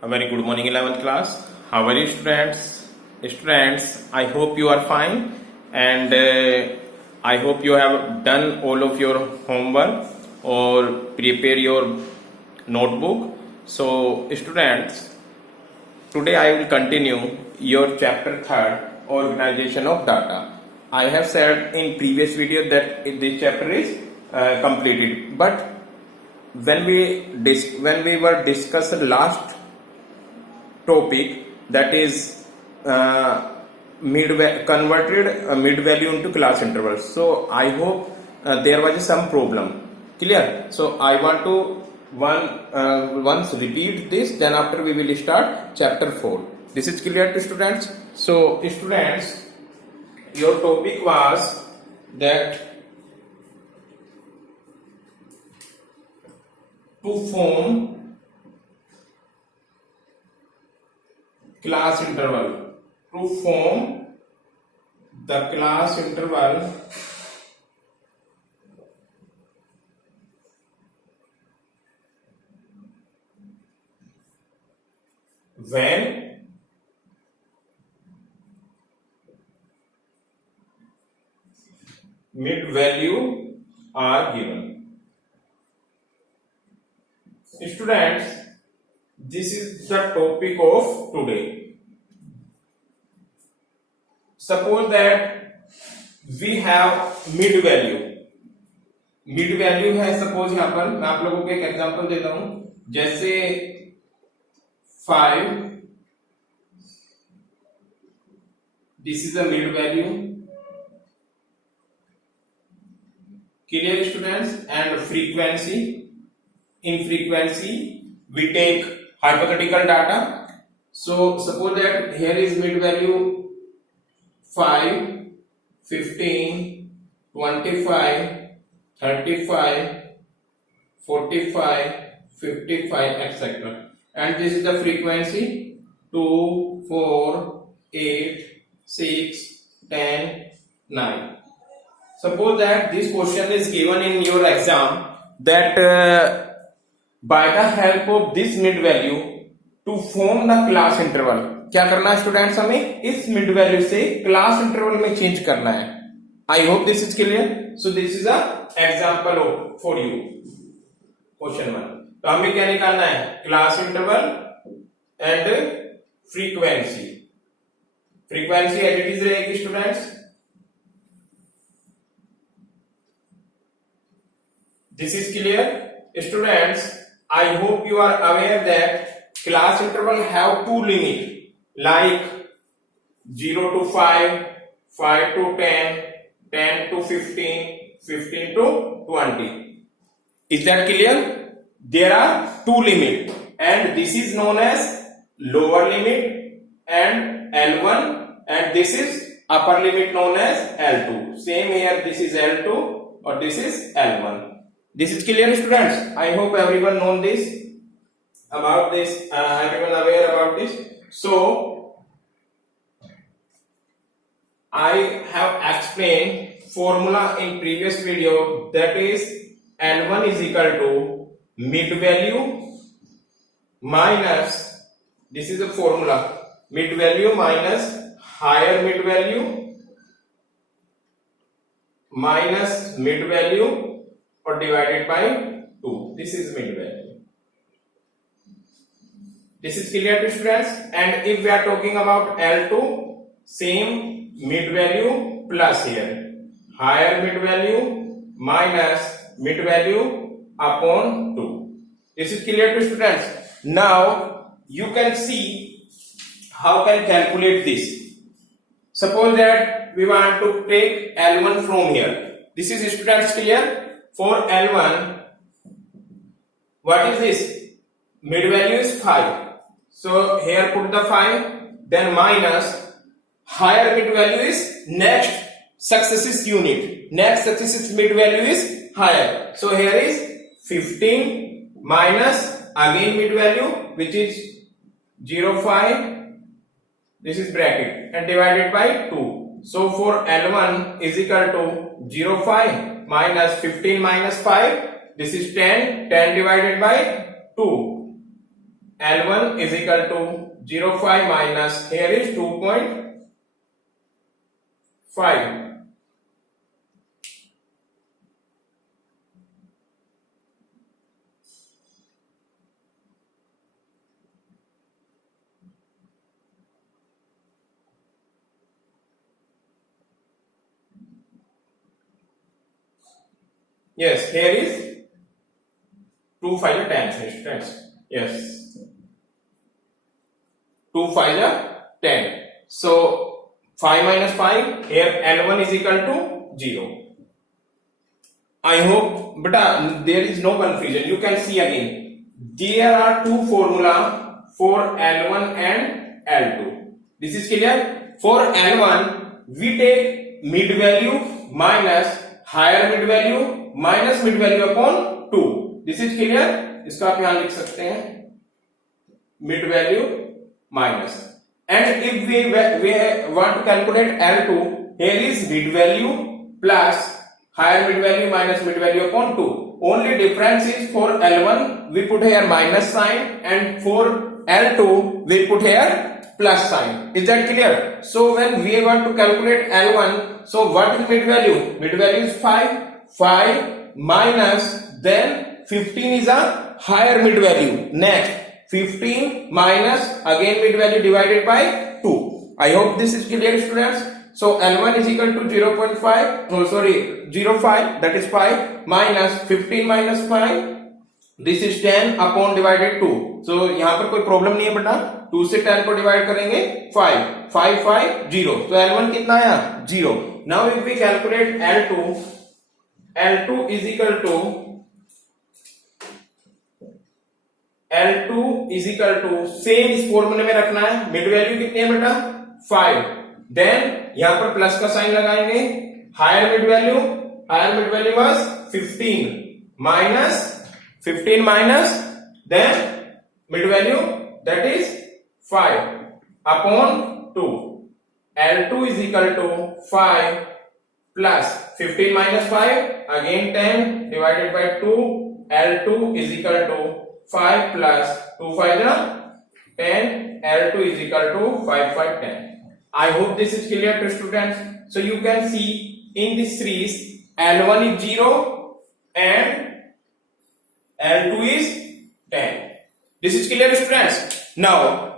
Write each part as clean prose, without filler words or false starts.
A very good morning, 11th class. How are you, students? Students, I hope you are fine, and I hope you have done all of your homework or prepare your notebook. So, students, today I will continue your chapter 3rd, organization of data. I have said in previous video that this chapter is completed, but when we were discussing last topic, that is converted mid value into class intervals. So I hope there was some problem. Clear? So I want to once repeat this, then after we will start chapter 4. This is clear to students? So students, your topic was that to form class interval, to form the class interval when mid value are given. Students, this is the topic of today. Suppose that we have mid value. Mid value है suppose यहां पर मैं आप लोगों को एक example देता हूं, जैसे 5, this is a mid value. Clear students? And frequency, in frequency we take hypothetical data. So suppose that here is mid value 5, 15, 25, 35, 45, 55, etc. And this is the frequency 2, 4, 8, 6, 10, 9. Suppose that this question is given in your exam, that by the help of this mid value to form the class interval, क्या करना है students? हमें इस mid value से class interval में change करना है. I hope this is clear. So this is a example for you. Question 1. तो हमें क्या निकालना है? Class interval and frequency. Frequency as it is रहेगी students. This is clear? Students, I hope you are aware that class interval have two limit, like 0 to 5, 5 to 10, 10 to 15, 15 to 20. Is that clear? There are two limit, and this is known as lower limit and L1, and this is upper limit known as L2. Same here, this is L2 or this is L1. This is clear, students? I hope everyone known this about this. Everyone aware about this. So I have explained formula in previous video, that is L1 is equal to mid value minus, this is the formula, mid value minus higher mid value minus mid value or divided by 2. This is mid value. This is clear to students? And if we are talking about L2, same mid value plus here higher mid value minus mid value upon 2. This is clear to students? Now you can see how can calculate this. Suppose that we want to take L1 from here. This is students clear? For L1, what is this? Mid value is 5. So here put the 5, then minus higher mid value is next successive unit. Next successive mid value is higher. So here is 15 minus again mid value, which is 0.5. This is bracket and divided by 2. So for L1 is equal to 0.5 minus 15 minus 5, this is 10, 10 divided by 2. L1 is equal to 0.5 minus here is 2.5. Yes, here is 2 5 10 students. Yes, 2 5 10. So 5 minus 5 here L1 is equal to 0. I hope, but there is no confusion. You can see again. There are two formula for L1 and L2. This is clear. For L1 we take mid value minus higher mid value minus mid value upon 2. This is clear. इसका आप यहां लिख सकते हैं mid value minus. And if we want to calculate L2, here is mid value plus higher mid value minus mid value upon 2. Only difference is for L1 we put here minus sign and for L2 we put here plus sign. Is that clear? So when we want to calculate L1, so what is mid value? Mid value is 5. 5 minus then 15 is a higher mid value. Next 15 minus again mid value divided by 2. I hope this is clear, students. So L1 is equal to 0.5. No, sorry, 0.5. That is 5 minus 15 minus 5. This is 10 upon divided 2. So यहाँ पर कोई problem नहीं है बेटा. 2 से 10 को divide करेंगे 5. 5 5 0. तो L1 कितना आया? 0. Now if we calculate L2, L2 is equal to same इस फॉर्मूले में रखना है. मिड वैल्यू कितनी है बेटा? 5. देन यहां पर प्लस का साइन लगाएंगे. Higher mid value was 15 minus then mid value that is 5 upon 2. L2 is equal to 5 plus 15 minus 5 again 10 divided by 2. L2 is equal to 5 plus 2 5 10. L2 is equal to 5 5 10. I hope this is clear to students. So you can see in this series L1 is 0 and L2 is 10. This is clear students. Now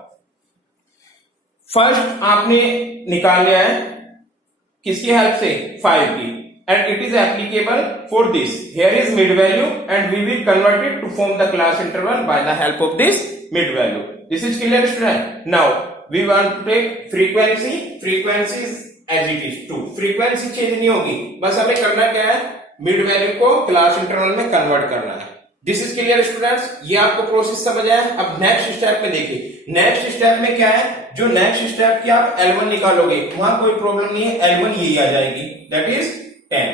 first आपने निकाल लिया है किसकी help से? 5 की. And it is applicable for this. Here is mid value and we will convert it to form the class interval by the help of this mid value. This is clear student. Now we want to take frequency. Frequency is as it is 2. Frequency change नहीं होगी. बस हमें करना क्या है? Mid value को class interval में convert करना है. This is clear students. ये आपको प्रोसेस समझ आया. अब नेक्स्ट स्टेप में देखिए. नेक्स्ट स्टेप में क्या है? जो नेक्स्ट स्टेप की आप L1 निकालोगे वहां कोई प्रॉब्लम नहीं है. L1 यही आ जाएगी. That is 10.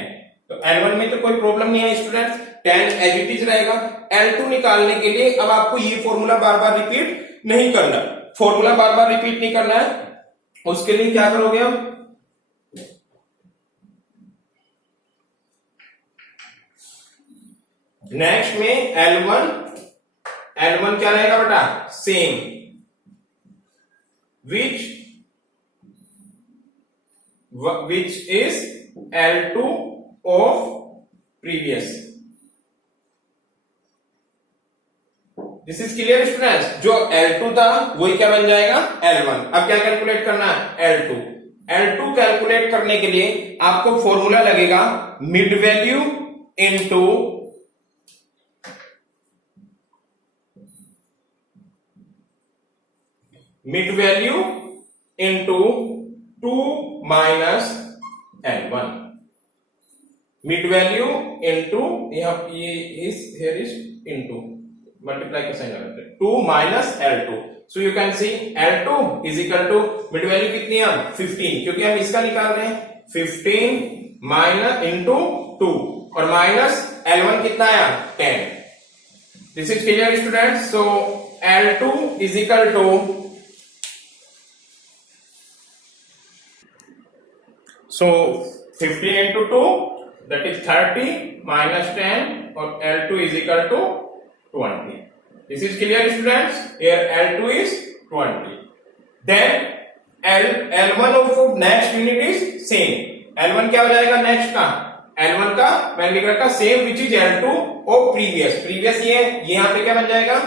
तो L1 में तो कोई प्रॉब्लम नहीं है स्टूडेंट्स. 10 एज इट इज रहेगा. L2 निकालने के लिए अब आपको ये फॉर्मूला बार बार रिपीट नहीं करना. फॉर्मूला बार बार रिपीट नहीं करना है. उसके लिए क्या करोगे? अब नेक्स्ट में L1 क्या रहेगा बेटा? Same which is L2 of previous. This is clear students. जो L2 था वही क्या बन जाएगा? L1. अब क्या कैलकुलेट करना है? L2 कैलकुलेट करने के लिए आपको फॉर्मूला लगेगा mid value into mid value into 2 minus L1. Mid value into ये is here is into multiply का साइन लगाते हैं 2 minus L2. So you can see L2 is equal to mid value कितनी है? 15 क्योंकि हम इसका निकाल रहे हैं. 15 माइनस इनटू 2 और माइनस L1 कितना आया? 10. This is clear students. So L2 is equal to So 15 into 2 that is 30 minus 10 और L2 is equal to 20. This is clear students? Here L2 is 20. Then L1 of next unit is same. L1 क्या हो जाएगा next का? L1 का मैंने लिख रखा same which is L2 और प्रीवियस ये यहाँ पे क्या बन जाएगा?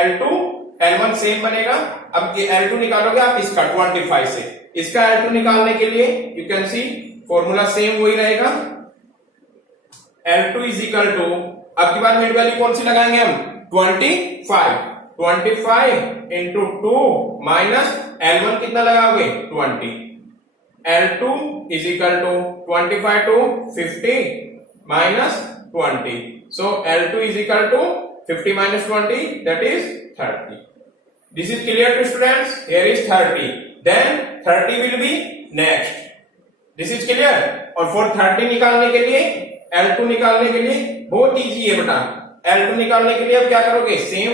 L2 L1 सेम बनेगा. अब ये L2 निकालोगे आप इसका 25 से. इसका L2 निकालने के लिए you can C formula same वही रहेगा. L2 इज इक्वल टू, अब की बार मिड वैल्यू कौन सी लगाएंगे हम? 25 इंटू 2 माइनस L1 कितना लगाओगे? 20. L2 is equal to 25 to 50 minus 20. So L2 is equal to 50 minus 20, that is 30. This is clear to students? Here is 30. Then 30 will be next. This is clear? और for 30 निकालने के लिए, L2 निकालने के लिए बहुत इजी है बेटा. L2 निकालने के लिए अब क्या करोगे? Same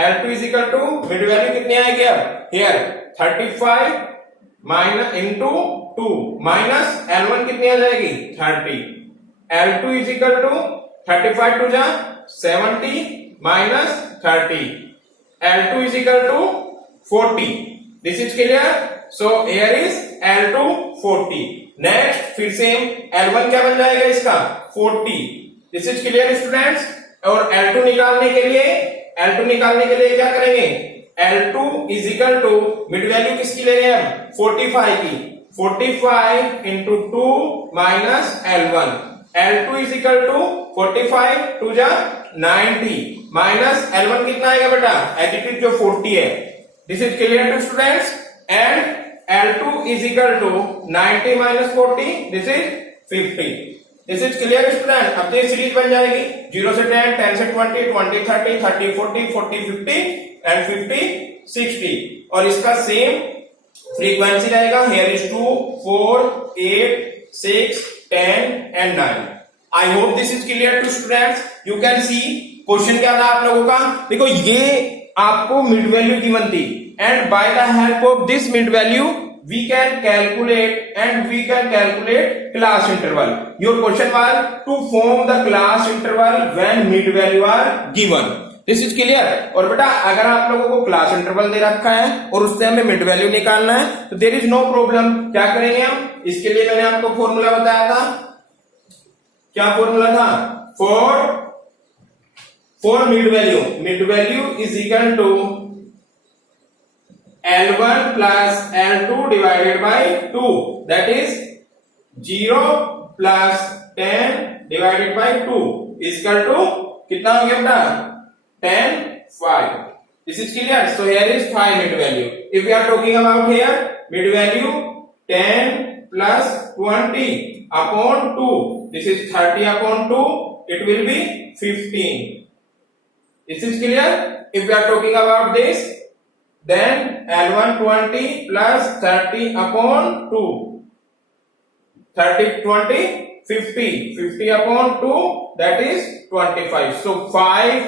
L2 is equal to mid value कितनी आएगी अब? Here 35 minus into 2 minus L1 कितनी आ जाएगी? 30. L2 is equal to 35 two जा 70 minus 30. L2 is equal to 40. This is clear? So here is L2 40. Next फिर सेम L1 क्या बन जाएगा इसका? 40. This is clear students? और L2 निकालने के लिए क्या करेंगे? L2 is equal to mid value किसकी ले रहे हैं हम? 45 की. 45 into 2 minus L1. L2 is equal to 45 two जा 90 माइनस L1 कितना आएगा बेटा? एज इट इज जो 40 है. This is clear to students? And L2 is equal to 90 minus 40, this is 50. This is clear student? अब ये सीरीज बन जाएगी 0 से 10, 10 से 20, 20 30, 30 40, 40 50 एंड 50 60. और इसका सेम फ्रीक्वेंसी रहेगा. Here is 2 4 8 6 10 and 9. I hope this is clear to students. You can see question क्या था आप लोगों का. देखो ये आपको मिड वैल्यू गिवन थी and by the help of this mid value we can calculate class interval. Your question was to form the class interval when mid value are given. This is clear? और बेटा अगर आप लोगों को class interval दे रखा है और उससे हमें मिड वैल्यू निकालना है तो देयर इज नो प्रॉब्लम. क्या करेंगे हम? इसके लिए मैंने आपको फॉर्मूला बताया था. क्या फॉर्मूला था? For mid value is equal to L1 plus L2 divided by 2, that is 0 plus 10 divided by 2 is equal to कितना हो गया बेटा? 10 5. This is clear? So here is 5 mid value. If we are talking about here mid value 10 plus 20 upon 2, this is 30 upon 2, it will be 15. This is clear? If we are talking about this, then L1 20 plus 30 upon 2, 30 20 50 upon 2, that is 25. So 5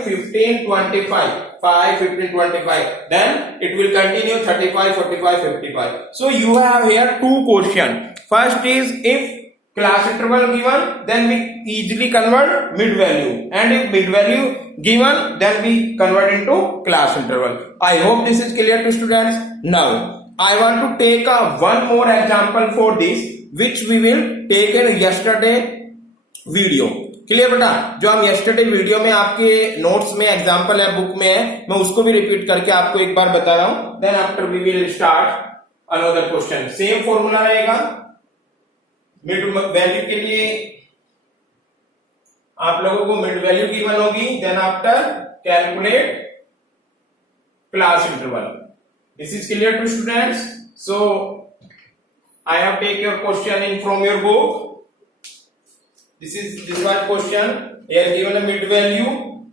15 25, 5 15 25, then it will continue 35 45 55. So you have here two questions. First is if class interval given, then we easily convert mid value, and if mid value given, then we convert into class interval. I hope this is clear to students. Now I want to take one more example for this, which we will take in yesterday video. Clear बेटा? जो हम yesterday video में आपके notes में example है, book में है, मैं उसको भी रिपीट करके आपको एक बार बता रहा हूं. Then after we will start another question. Same formula रहेगा मिड वैल्यू के लिए. आप लोगों को मिड वैल्यू गिवन होगी, then after calculate class interval. This is clear to students? So I have take your question in from your book. this one question. Here given a mid value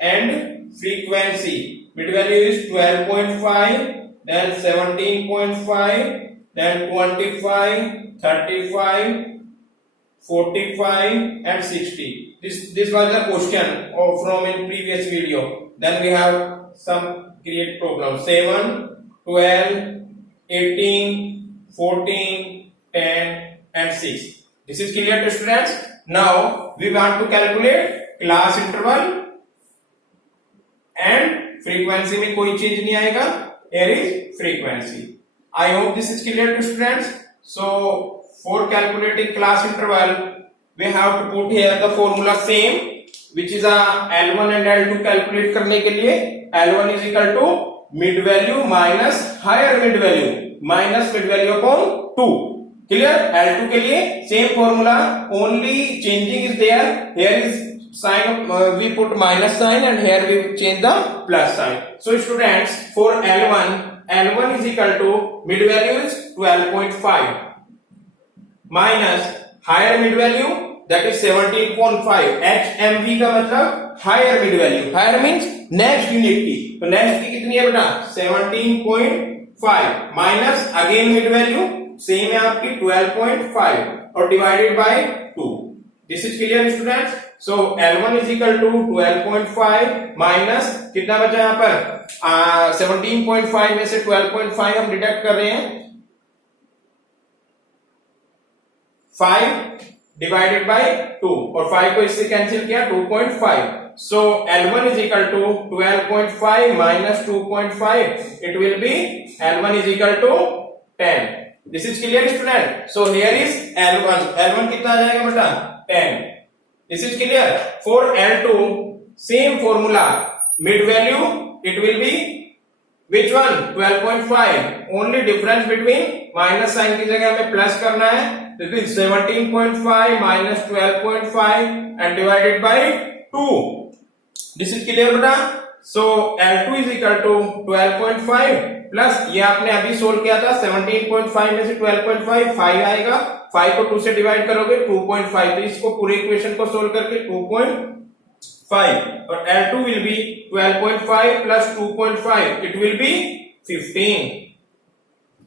and frequency. Mid value is 12.5, then 17.5, then 25, 35, 45 and 60. This was the question from in previous video. Then we have some create problem. 7, 12, 18, 14, 10 and 6. This is clear to students? Now we want to calculate class interval and frequency में कोई change नहीं आएगा. Here is frequency. I hope this is clear to students. So for calculating class interval, we have to put here the formula same, which is a L1 and L2 calculate करने के लिए L1 is equal to mid value minus higher mid value minus mid value upon 2. Clear? L2 के लिए same formula, only changing is there. Here is sign we put minus sign and here we change the plus sign. So students, for L1 is equal to mid value is 12.5 minus higher mid value that is 17.5. HMV का मतलब higher mid value. Higher means next unit की. तो next की कितनी है बेटा? 17.5 minus again mid value same है आपकी 12.5 और divided by 2. This is clear students. So L1 is equal to 12.5 minus कितना बचा यहाँ पर 17.5 में से 12.5 हम डिडक्ट कर रहे हैं 5 divided by 2 और 5 को इससे कैंसिल किया 2.5. So L1 is equal to 12.5 minus 2.5. It will be L1 is equal to 10. This is clear student. So here is L1. L1 कितना आ जाएगा बेटा 10. This is clear. For L2, same formula. Mid value, it will be which one? 12.5. Only difference between minus sign की जगह हमें plus करना है. This is 17.5 minus 12.5 and divided by 2. This is clear बेटा. So L2 is equal to 12.5 plus ये आपने अभी solve किया था 17.5 में से 12.5 5 आएगा. 5 को 2 से डिवाइड करोगे 2.5. तो इसको पूरे इक्वेशन को सोल्व करके 2.5 और L2 will be 12.5 plus 2.5. It will be 15.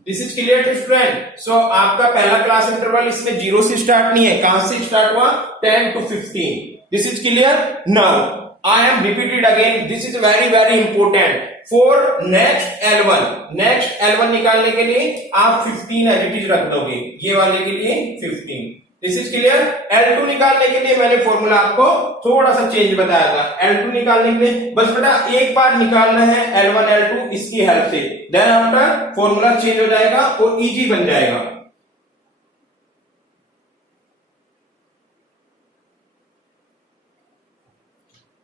This is clear to student. So आपका पहला क्लास इंटरवल इसमें 0 से स्टार्ट नहीं है. कहां से स्टार्ट हुआ? 10 to 15. This is clear. Now I am repeated again. This is very very important. For next L1 निकालने के लिए आप 15 एडिटिव रख दोगे. ये वाले के लिए 15. This is clear. L2 निकालने के लिए मैंने फॉर्मूला आपको थोड़ा सा चेंज बताया था. L2 निकालने के लिए बस बेटा एक बार निकालना है L1 L2 इसकी हेल्प से. देन आफ्टर फॉर्मूला चेंज हो जाएगा और इजी बन जाएगा.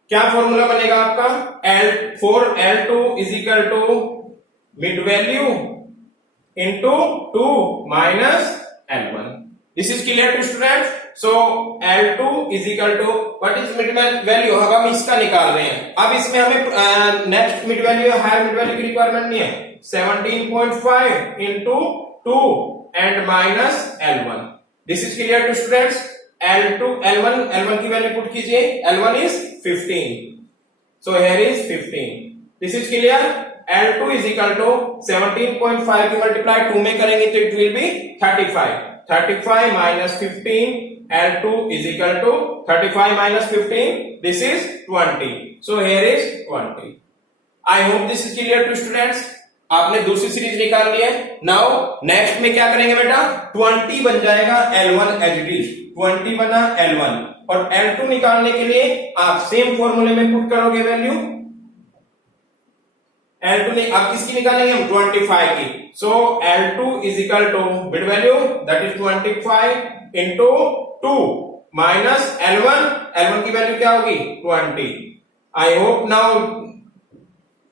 क्या फॉर्मूला बनेगा आपका? L2 is equal to mid value into 2 minus L1. This is clear to students. So L2 is equal to what is mid value? अब हम इसका निकाल रहे हैं. अब इसमें हमें next mid value higher mid value की रिक्वायरमेंट नहीं है. 17.5 into 2 and minus L1. This is clear to students. L1 की वैल्यू पुट कीजिए. L1 is 15. So here is 15. This is clear. L2 is equal to 17.5 की multiply 2 में करेंगे तो it will be 35. 35 minus 15. L2 is equal to 35 minus 15. This is 20. So here is 20. I hope this is clear to students. आपने दूसरी series निकाल ली है. Now next में क्या करेंगे बेटा? 20 बन जाएगा L1 एज इट इज. 20 बना L1 और L2 निकालने के लिए आप सेम फॉर्मूले में पुट करोगे वैल्यू. L2 ने आप किसकी निकालेंगे? हम 25 की. So L2 is equal to mid value that is 25 into 2 minus L1 की वैल्यू क्या होगी? 20. आई होप नाउ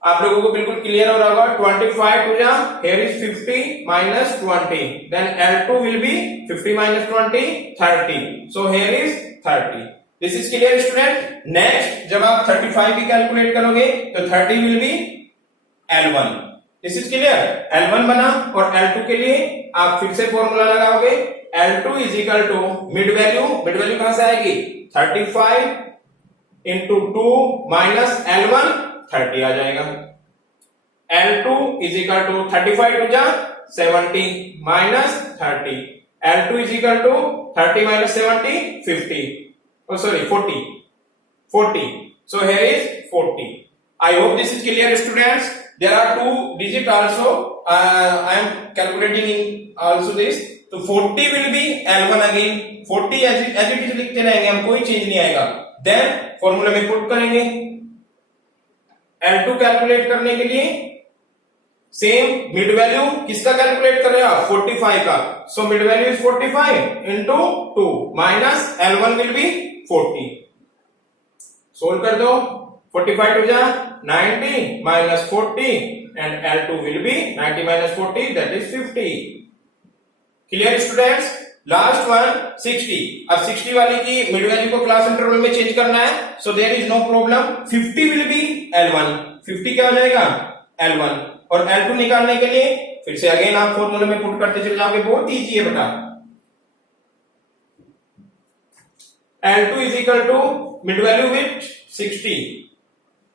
आप लोगों को बिल्कुल क्लियर हो रहा होगा. 25 टू जा here is 50 minus 20. Then L2 will be 50 minus 20 30. So here is 30. This is clear student. Next जब आप 35 की कैलकुलेट करोगे तो 30 will be L1. This is clear. L1 बना और L2 के लिए आप फिर से फॉर्मूला लगाओगे. L2 is equal to mid value कहां से आएगी? 35 into 2 minus L1 30 आ जाएगा. L2 is equal to 35 to जा 70 minus 30. L2 is equal to 30 minus 70 50. Oh sorry 40. 40. So here is 40. I hope this is clear students. There are two digit also. I am calculating in also this. तो 40 will be L1 again, 40 as it is लिखते रहेंगे हम, कोई change नहीं आएगा। Then formula में put करेंगे, L2 calculate करने के लिए सेम मिड वैल्यू किसका कैलकुलेट कर रहे हो, 45 का। So mid value is 45 into 2 minus L1 will be 40। Solve कर दो, 45 टू जा 90 minus 40 and L2 will be 90 minus 40 that is 50। Clear students? Last one 60। अब 60 वाली की मिड वैल्यू को क्लास इंटरवल में चेंज करना है, so there is no problem. 50 will be L1, 50 क्या हो जाएगा L1, और L2 निकालने के लिए फिर से अगेन आप फॉर्मूले में पुट करते चले जाओगे, बहुत इजी है बेटा। L2 is equal to mid value with 60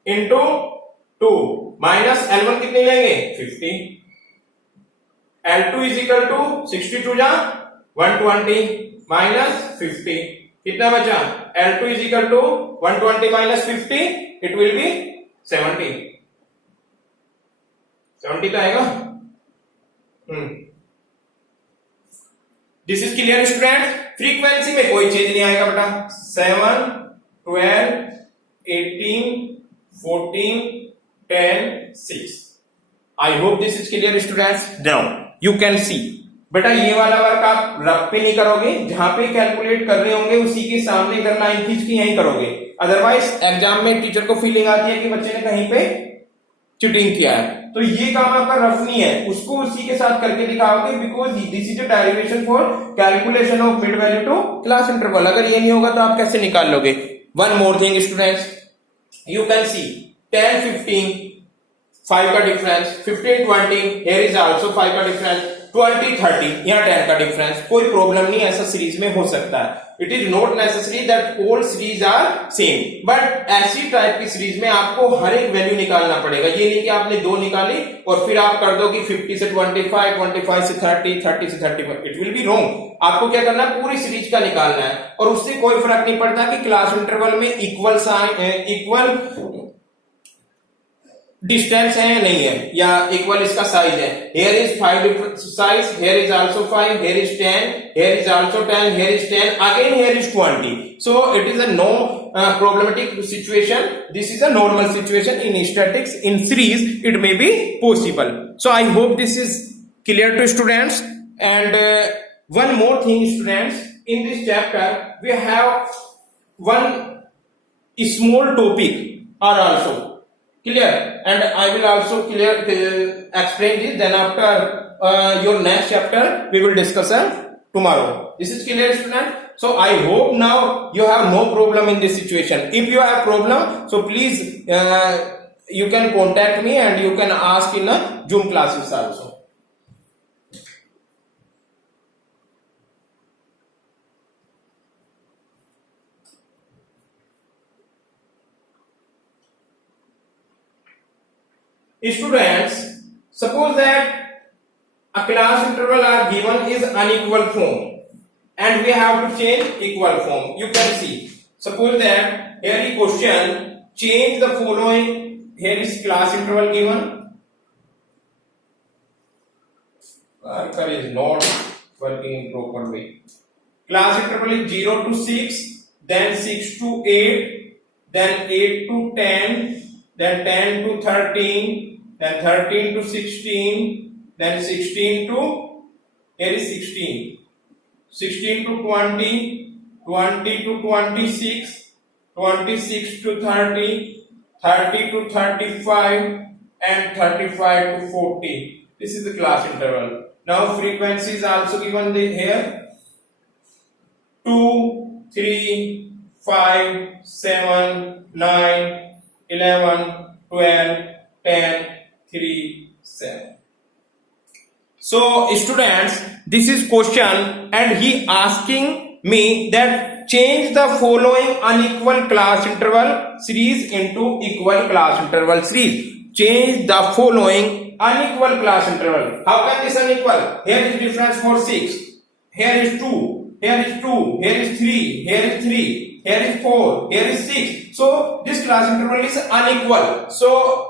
into 2 minus L1 कितने लेंगे 50। L2 इज इक्वल टू 62 जा 120 माइनस 50, कितना बचा, L2 is equal to 120 minus 50 it will be 70। 70 का आएगा। This is clear student? Frequency में कोई चेंज नहीं आएगा बेटा। 7, 12, 18, 14, 10, 6। आई hope this is clear students. Now you can सी बेटा ये वाला वर्क आप रफ पे नहीं करोगे, जहां पे कैलकुलेट कर रहे होंगे उसी के सामने अगर लाइन खींच के यहीं करोगे, अदरवाइज एग्जाम में टीचर को फीलिंग आती है कि बच्चे ने कहीं पे चीटिंग किया है। तो ये काम आपका रफ नहीं है, उसको उसी के साथ करके दिखाओगे, because this is a derivation for calculation of mid value to class interval. अगर ये नहीं होगा तो आप कैसे निकाल लोगे। One more thing students, you can see 10, 15 5 का डिफरेंस, 15, 20 here is also 5 का डिफरेंस, 20, 30 यहाँ 10 का डिफरेंस। कोई प्रॉब्लम नहीं, ऐसा सीरीज में हो सकता है। It is not necessary that all series are same, but ऐसी टाइप की सीरीज में आपको हर एक वैल्यू निकालना पड़ेगा। ये नहीं कि आपने 2 निकाली और फिर आप कर दो कि 50 से 25, 25 से 30, 30 से 35। It will be wrong. आपको क्या करना है, पूरी सीरीज का निकालना है, और उससे कोई फर्क नहीं पड़ता कि क्लास इंटरवल में इक्वल डिस्टेंस है या नहीं है, या इक्वल इसका साइज है। here is 5 different size, here is also 5, here is 10, here is also 10, here is 10, again here is 20. So it is a no problematic situation. This is a normal situation in statics. In series it may be possible. So I hope this is clear to students. And one more thing students, in this chapter we have one small topic are also clear, and I will also explain this. Then after your next chapter we will discuss tomorrow. This is clear student? So I hope now you have no problem in this situation. If you have problem, so please you can contact me and you can ask in Zoom classes also. Students, suppose that a class interval are given is unequal form and we have to change equal form. You can see, suppose that here is question, change the following. Here is class interval given. Marker is not working in proper way. Class interval is 0 to 6, then 6 to 8, then 8 to 10, then 10 to 13, then 13 to 16, then 16 to, here is 16, 16 to 20, 20 to 26, 26 to 30, 30 to 35, and 35 to 40. This is the class interval. Now frequency is also given here, 2, 3, 5, 7, 9, 11, 12, 10, 3, 7. So students, this is question and he asking me that change the following unequal class interval series into equal class interval series. Change the following unequal class interval. How can this unequal? Here is difference for 6, here is 2, here is 2, here is 3, here is 3, here is 4, here is 6. So this class interval is unequal. So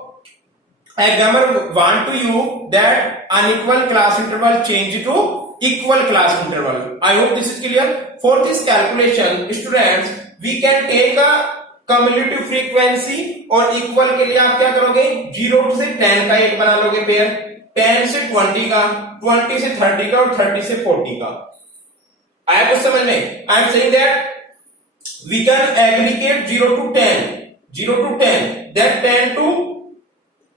examiner want to you that unequal class interval change to equal class interval. I hope this is clear. For this calculation, students, we can take a cumulative frequency और equal के लिए आप क्या करोगे, 0 से 10 का एक बना लोगे पेयर, 10 से 20 का, 20 से 30 का और 30 से 40 का. आया कुछ समझ में? I am saying that we can aggregate 0 to 10, 0 to 10, then 10 to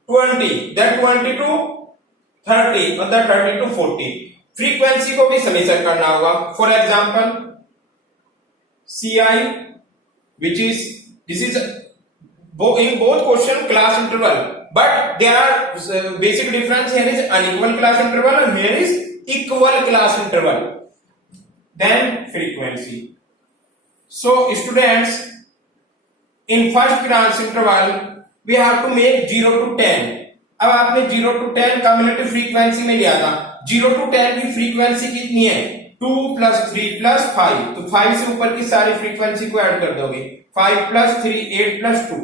20, then 20 to 30 और then 30 to 40. फ्रीक्वेंसी को भी समेशन करना होगा. For example CI, which is this is in both question class interval, but there are basic difference. Here is unequal class interval and here is equal class interval. Then frequency. So students, in first class interval we have to make 0 to 10. अब आपने 0 to 10 cumulative frequency में लिया था. 0 to 10 की frequency कितनी है? 2 plus 3 plus 5. तो 5 से ऊपर की सारी फ्रीक्वेंसी को ऐड कर दोगे. 5 plus 3, 8 plus 2.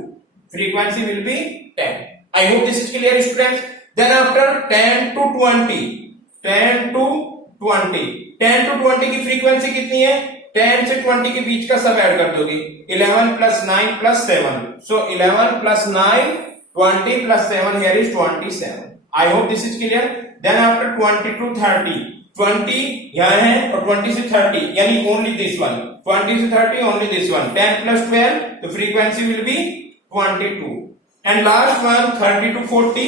Frequency will be 10. I hope this is clear, students. Then after 10 to 20, 10 to 20, 10 to 20 की फ्रीक्वेंसी कितनी है? 10 से 20 के बीच का सब ऐड कर दोगे. 11 plus 9 plus 7. So 11 plus 9, 20 plus 7, here is 27. I hope this is clear. Then after 20 to 30, 20 यहाँ है और 20 से 30 यानी only this one. 20 से 30 only this one. 10 plus 12, the frequency will be 22. And last one 30 to 40.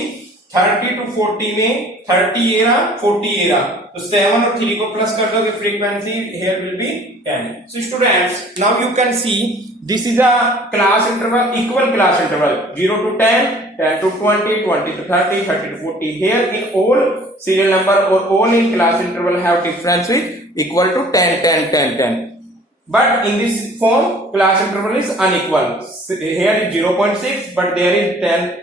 30 to 40 में 30 era 40 era, तो 7 और 3 को प्लस कर दोगे, frequency here will be 10. So students, now you can see this is a class interval, equal class interval, 0 to 10, 10 to 20, 20 to 30, 30 to 40. Here in all serial number or all in class interval have difference with equal to 10, 10, 10, 10. But in this form class interval is unequal. Here is 0.6, but there is 10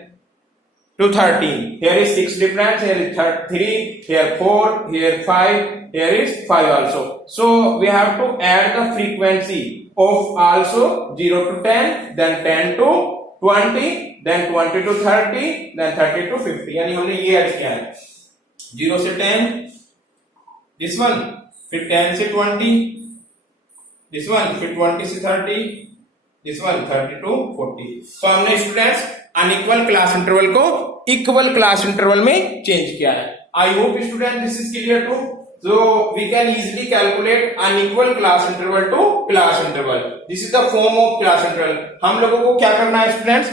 to 13. Here is 6 difference, here is 3, here 4, here 5, here is 5 also. So we have to add the frequency of also 0 to 10, then 10 to 20, then 20 to 30, then 30 to 50. यानी हमने ये add किया है 0 से 10, this one, फिर 10 से 20, this one, फिर 20 से 30, this one 30 to 40. तो हमने स्टूडेंट्स अनइक्वल क्लास इंटरवल को इक्वल क्लास इंटरवल में चेंज किया है. I hope student this is clear to. So we can easily calculate unequal class interval to class interval. This is the form of class interval. हम लोगों को क्या करना है स्टूडेंट्स,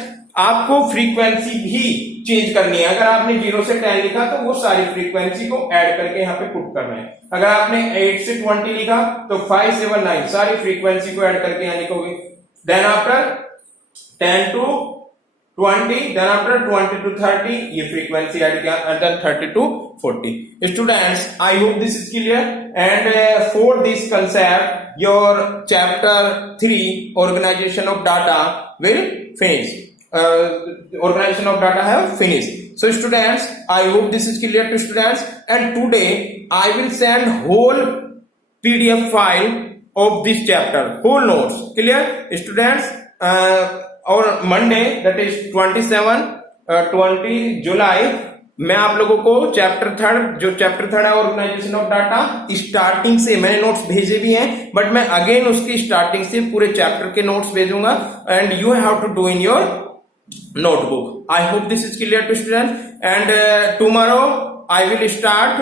आपको फ्रीक्वेंसी भी चेंज करनी है. अगर आपने 0 से 10 लिखा तो वो सारी फ्रीक्वेंसी को ऐड करके यहाँ पे पुट करना है. अगर आपने 8 से 20 लिखा तो 5, 7, 9 सारी फ्रीक्वेंसी को ऐड करके यहाँ लिखोगे. Then after 10 to 20, then after 20 to 30 ये फ्रीक्वेंसी ऐड किया, and then 30 to 40. Students, I hope this is clear. And for this concept your chapter 3 organization of data will finish. Organization of data have finished. So students, I hope this is clear to students. And today I will send whole PDF file of this chapter, whole notes. Clear students? और Monday that is 20 जुलाई मैं आप लोगों को chapter third है organisation of data, starting से मैंने notes भेजे भी हैं, बट मैं अगेन उसकी स्टार्टिंग से पूरे चैप्टर के नोट्स भेजूंगा and you have to do in your notebook. I hope this is clear to student. And tomorrow I will start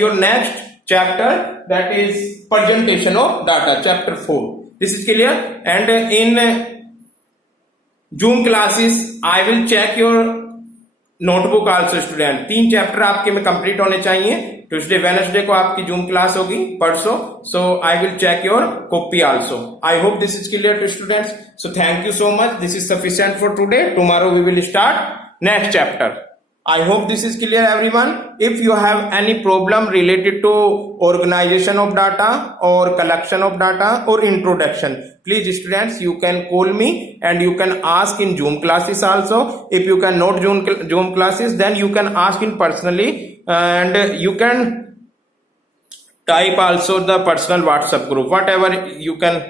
your next chapter, that is presentation of data, chapter 4. This is clear. And in Zoom classes I will check your notebook also student. 3 chapter आपके में complete होने चाहिए. Tuesday Wednesday को आपकी zoom class होगी परसों. So I will check your copy also. I hope this is clear to students. So thank you so much. This is sufficient for today. Tomorrow we will start next chapter. I hope this is clear everyone. If you have any problem related to organization of data or collection of data or introduction, please students you can call me and you can ask in Zoom classes also. If you can not Zoom classes, then you can ask in personally and you can type also the personal WhatsApp group, whatever you can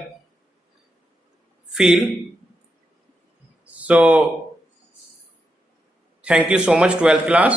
feel. So thank you so much 12th class.